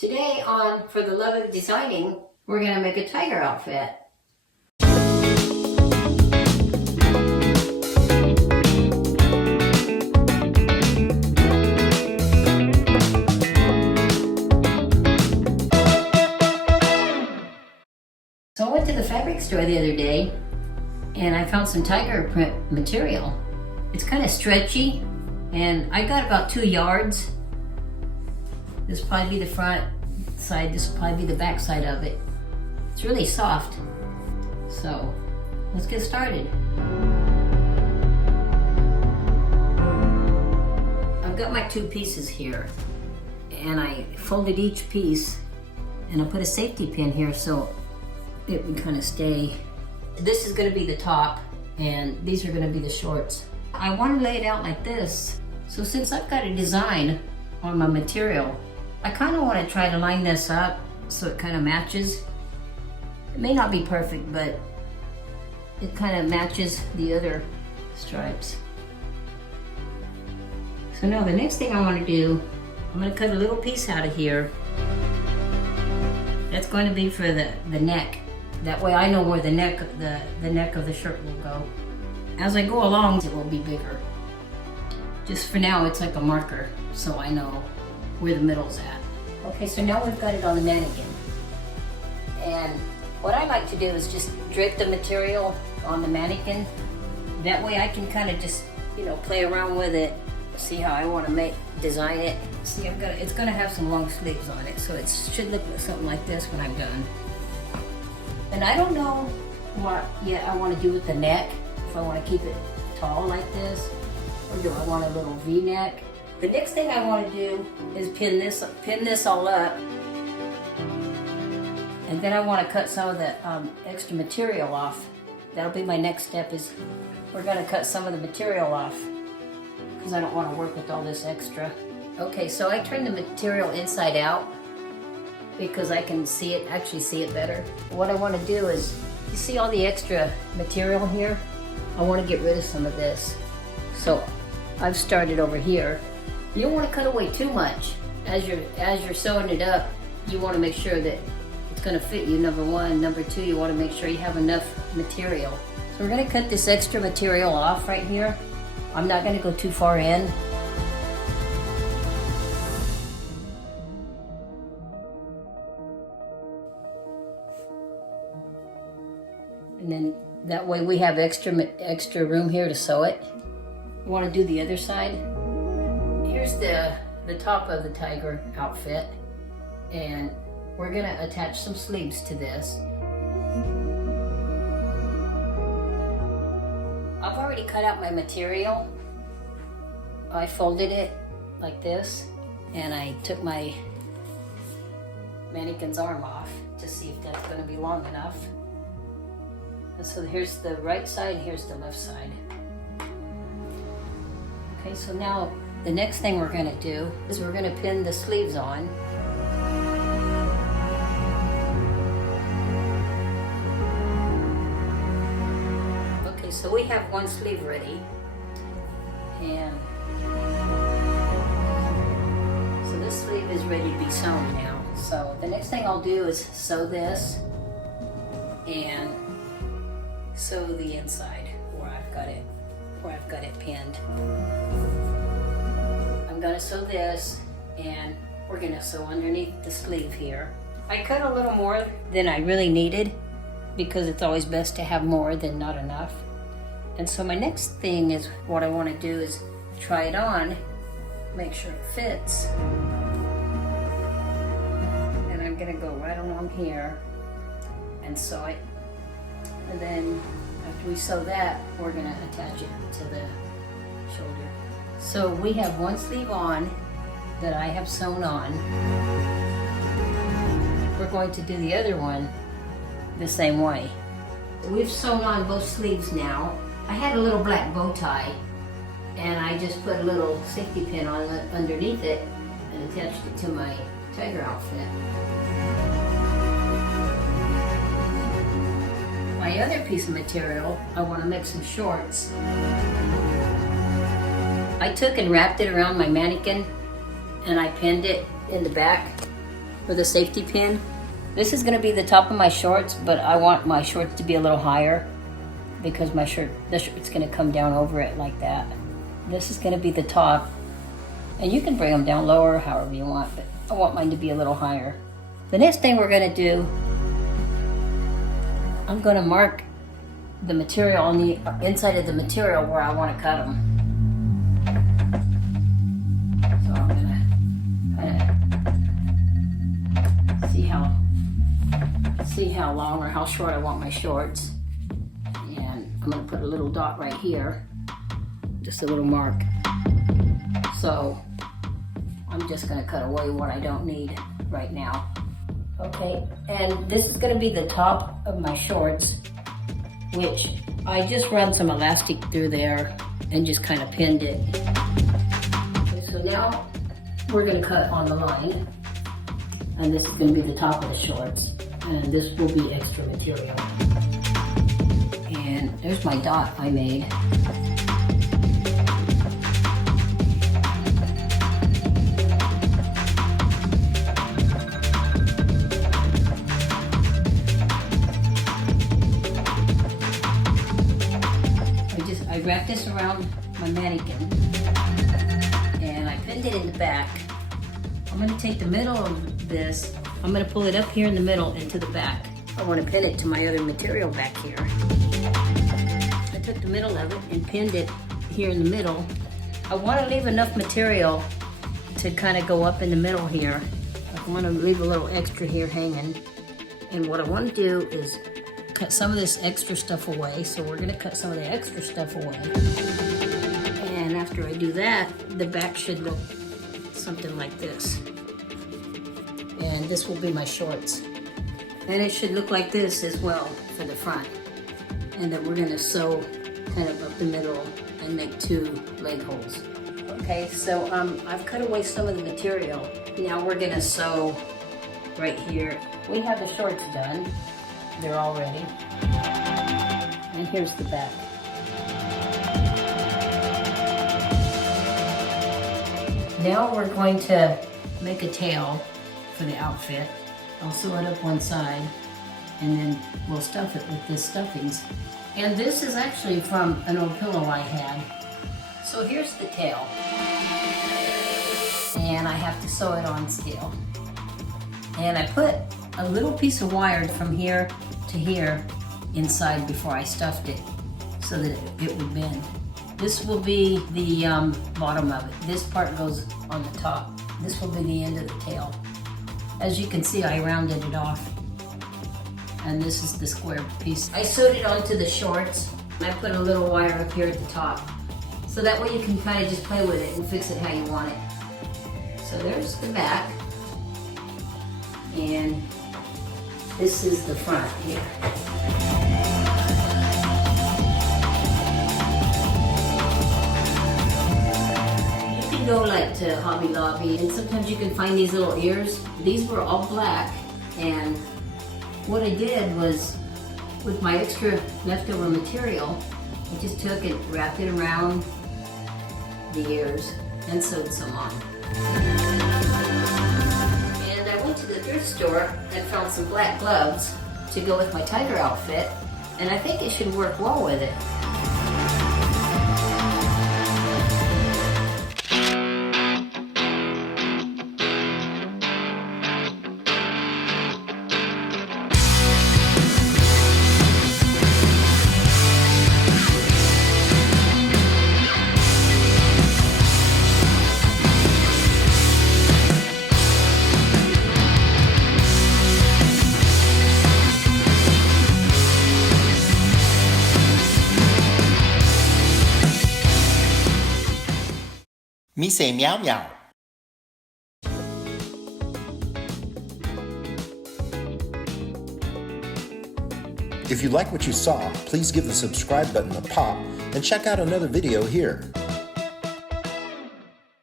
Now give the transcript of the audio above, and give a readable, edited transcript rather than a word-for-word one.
Today on For the Love of Designing, we're going to make a tiger outfit. So I went to the fabric store the other day and I found some tiger print material. It's kind of stretchy and I got about 2 yards. This will probably be the front side, this will probably be the back side of it. It's really soft. So let's get started. I've got my 2 pieces here and I folded each piece and I put a safety pin here so it would kind of stay. This is going to be the top and these are going to be the shorts. I want to lay it out like this. So since I've got a design on my material, I kind of want to try to line this up so it kind of matches. It may not be perfect, but it kind of matches the other stripes. So now the next thing I want to do, I'm going to cut a little piece out of here. That's going to be for the neck. That way I know where the neck of the shirt will go. As I go along, it will be bigger. Just for now, it's like a marker, so I know where the middle's at. Okay, so now we've got it on the mannequin. And what I like to do is just drape the material on the mannequin. That way I can kind of just, play around with it, see how I want to design it. See, it's gonna have some long sleeves on it, so it should look something like this when I'm done. And I don't know what yet I want to do with the neck. If I want to keep it tall like this, or do I want a little V-neck? The next thing I want to do is pin this all up. And then I want to cut some of the extra material off. That'll be my next step, is we're going to cut some of the material off because I don't want to work with all this extra. Okay, so I turn the material inside out because I can actually see it better. What I want to do is, you see all the extra material here? I want to get rid of some of this. So I've started over here. You don't want to cut away too much. As you're sewing it up, you want to make sure that it's going to fit you, number one. Number two, you want to make sure you have enough material. So we're going to cut this extra material off right here. I'm not going to go too far in. And then that way we have extra room here to sew it. You want to do the other side. Here's the top of the tiger outfit, and we're going to attach some sleeves to this. I've already cut out my material. I folded it like this, and I took my mannequin's arm off to see if that's going to be long enough. And so here's the right side, here's the left side. Okay, so now the next thing we're going to do is we're going to pin the sleeves on. Okay, so we have one sleeve ready. And so this sleeve is ready to be sewn now. So the next thing I'll do is sew this and sew the inside where I've got it pinned. I'm gonna sew this, and we're gonna sew underneath the sleeve here. I cut a little more than I really needed because it's always best to have more than not enough. And so my next thing is, what I want to do is try it on, make sure it fits. And I'm gonna go right along here and sew it. And then after we sew that, we're gonna attach it to the shoulder. So we have one sleeve on that I have sewn on. We're going to do the other one the same way. We've sewn on both sleeves now. I had a little black bow tie and I just put a little safety pin on underneath it and attached it to my tiger outfit. My other piece of material, I want to make some shorts. I took and wrapped it around my mannequin and I pinned it in the back for the safety pin. This is gonna be the top of my shorts, but I want my shorts to be a little higher because the shirt's gonna come down over it like that. This is gonna be the top, and you can bring them down lower however you want, but I want mine to be a little higher. The next thing we're gonna do, I'm gonna mark the material on the inside of the material where I want to cut them. So I'm gonna kind of see how long or how short I want my shorts, and I'm gonna put a little dot right here, just a little mark. So I'm just gonna cut away what I don't need right now. Okay, and this is gonna be the top of my shorts, which I just run some elastic through there and just kind of pinned it. Okay, so now we're gonna cut on the line, and this is gonna be the top of the shorts, and this will be extra material. And there's my dot I made. I wrapped this around my mannequin and I pinned it in the back. I'm going to take the middle of this, I'm going to pull it up here in the middle into the back. I want to pin it to my other material back here. I took the middle of it and pinned it here in the middle. I want to leave enough material to kind of go up in the middle here. I want to leave a little extra here hanging. And what I want to do is cut some of this extra stuff away. So we're gonna cut some of the extra stuff away. And after I do that, the back should look something like this. And this will be my shorts. And it should look like this as well for the front. And then we're gonna sew kind of up the middle and make 2 leg holes. Okay, so I've cut away some of the material. Now we're gonna sew right here. We have the shorts done. They're all ready. And here's the back. Now we're going to make a tail for the outfit. I'll sew it up one side and then we'll stuff it with this stuffings. And this is actually from an old pillow I had. So here's the tail. And I have to sew it on still. And I put a little piece of wire from here to here inside before I stuffed it so that it would bend. This will be the bottom of it. This part goes on the top. This will be the end of the tail. As you can see, I rounded it off. And this is the square piece. I sewed it onto the shorts. And I put a little wire up here at the top. So that way you can kind of just play with it and fix it how you want it. So there's the back. And this is the front here. You can go like to Hobby Lobby and sometimes you can find these little ears. These were all black, and what I did was with my extra leftover material, I just took it, wrapped it around the ears and sewed some on. To the thrift store and found some black gloves to go with my tiger outfit, and I think it should work well with it. Me say meow meow. If you like what you saw, please give the subscribe button a pop and check out another video here.